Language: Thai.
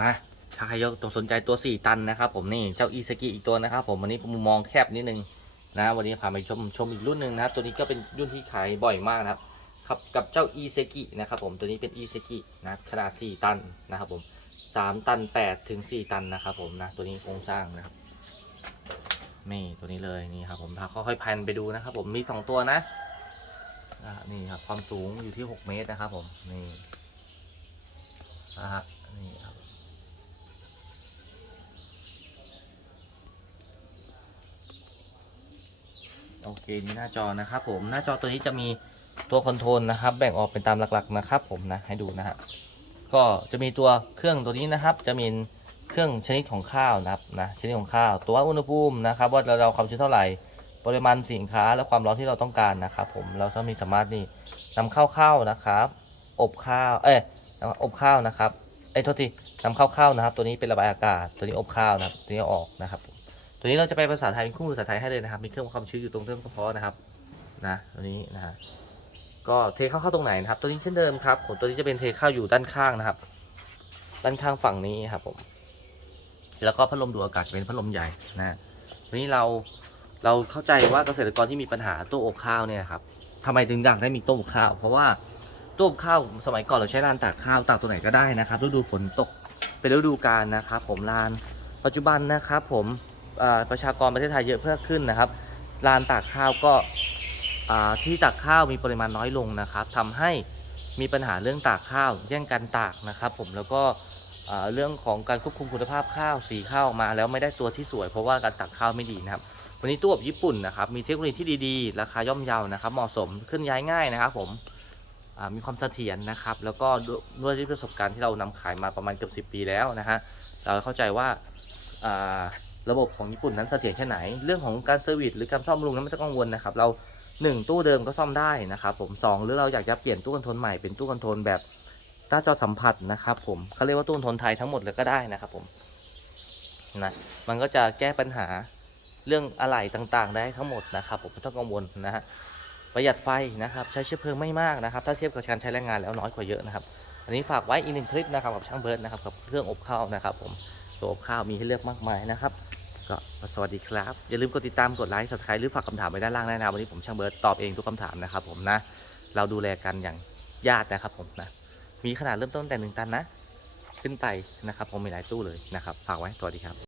มาถ้าใครยกตัวสนใจตัว 4 ตันนะครับ ผมนี่เจ้าอีสกิอีกตัวนะครับ ผมวันนี้มุมมองแคบนิดนึงนะวันนี้พาไปชมชมอีกรุ่นหนึ่งนะครับตัวนี้ก็เป็นรุ่นที่ขายบ่อยมากนะครับครับกับเจ้าอีสกินะครับผมตัวนี้เป็นอีสกินะขนาด 4 ตันนะครับผม 3 ตัน 8 ถึง 4 ตันนะครับผมนะตัวนี้โครงสร้างนะครับนี่ตัวนี้เลยนี่ครับผมพาค่อยๆแพนไปดูนะครับผมมี 2 ตัวนะนี่ครับความสูงอยู่ที่ 6 เมตรนะครับผมนี่นะฮะนี่ครับ โอเคนี่หน้าจอนะครับผมหน้าจอตัวนี้จะมีตัวคอนโทรลนะครับ แบ่งออกเป็นตามหลักๆนะครับ ผมนะให้ดูนะฮะก็จะมีตัวเครื่องตัวนี้นะครับ จะมีเครื่องชนิดของข้าวนะครับนะชนิดของข้าว ตัวอุณหภูมินะครับ ว่าเราเราความชื้นเท่าไหร่ปริมาณสินค้าและความร้อนที่เราต้องการนะครับ ผมเราถ้ามีสามารถนี่นำเข้าข้าวนะครับ อบข้าวเอ้ยอบข้าวนะครับไอ้โทษทีนำเข้าข้าวนะครับ ตัวนี้เป็นระบายอากาศ ตัวนี้อบข้าวนะครับตัวนี้ออกนะครับ ตัวนี้เราจะไปภาษาไทยเป็นคู่ภาษาไทยให้เลยนะครับ มีเครื่องความชื้นอยู่ตรงเครื่องกระเพาะนะครับ นะตัวนี้นะฮะก็เทเข้าเข้าตรงไหนนะครับ ตัวนี้เช่นเดิมครับผมตัวนี้จะเป็นเทเข้าอยู่ด้านข้างนะครับ ด้านข้างฝั่งนี้ครับผม แล้วก็พัดลมดูดอากาศจะเป็นพัดลมใหญ่นะทีนี้เราเราเข้าใจว่าเกษตรกรที่มีปัญหาตู้อบข้าวเนี่ยครับทำไมถึงอยากได้มีตู้อบข้าว เพราะว่าตู้อบข้าวสมัยก่อนเราใช้ลานตากข้าวตากตัวไหนก็ได้นะครับฤดูฝนตกเป็นฤดูกาลนะครับ ผมลานปัจจุบันนะครับ ผม ประชากรประเทศไทยเยอะเพิ่มขึ้นนะครับลานตากข้าวก็ที่ตากข้าวมีปริมาณน้อยลงนะครับทำให้มีปัญหาเรื่องตากข้าวแย่งกันตากนะครับ ผมแล้วก็เรื่องของการควบคุมคุณภาพข้าวสีข้าวออกมา แล้วไม่ได้ตัวที่สวยเพราะว่าการตักข้าวไม่ดีนะครับ วันนี้ตู้อบญี่ปุ่นนะครับ มีเทคโนโลยีที่ดีๆ ราคาย่อมเยานะครับเหมาะสมเคลื่อนย้ายง่ายนะครับ ผมมีความเสถียรนะครับ แล้วก็ด้วยด้วยประสบการณ์ที่เรานำขายมาประมาณเกือบ10 ปีแล้วนะฮะเราเข้าใจว่า ระบบของญี่ปุ่นนั้นเสถียรแค่ไหน เรื่องของการเซอร์วิสหรือการซ่อมบำรุงนั้นไม่ต้องกังวลนะครับเราหนึ่งตู้เดิมก็ซ่อมได้นะครับผมสองหรือเราอยากจะเปลี่ยนตู้คอนโทรลใหม่เป็นตู้คอนโทรลแบบหน้าจอสัมผัสนะครับผมเขาเรียกว่าตู้คอนโทนไทยทั้งหมดเลยก็ได้นะครับผมนะมันก็จะแก้ปัญหาเรื่องอะไหล่ต่างๆ ได้ทั้งหมดนะครับผมไม่ต้องกังวลนะฮะประหยัดไฟนะครับใช้เชื้อเพลิงไม่มากนะครับ ถ้าเทียบกับการใช้แรงงานแล้วน้อยกว่าเยอะนะครับอันนี้ฝากไว้อีกหนึ่งคลิปนะครับกับช่างเบิร์ดนะครับกับเครื่องอบข้าวนะครับผมตัวอบข้าวมีให้เลือกมากมายนะครับ ก็สวัสดีครับ อย่าลืมกดติดตามกดไลค์สับสไครต์หรือฝากคำถามไว้ด้านล่างได้นะวันนี้ผมช่างเบิร์ตตอบเองทุกคำถามนะครับผมนะ เราดูแลกันอย่างญาตินะครับผมนะ มีขนาดเริ่มต้นแต่หนึ่งตันนะ ขึ้นไปนะครับผมมีหลายตู้เลยนะครับ ฝากไว้สวัสดีครับ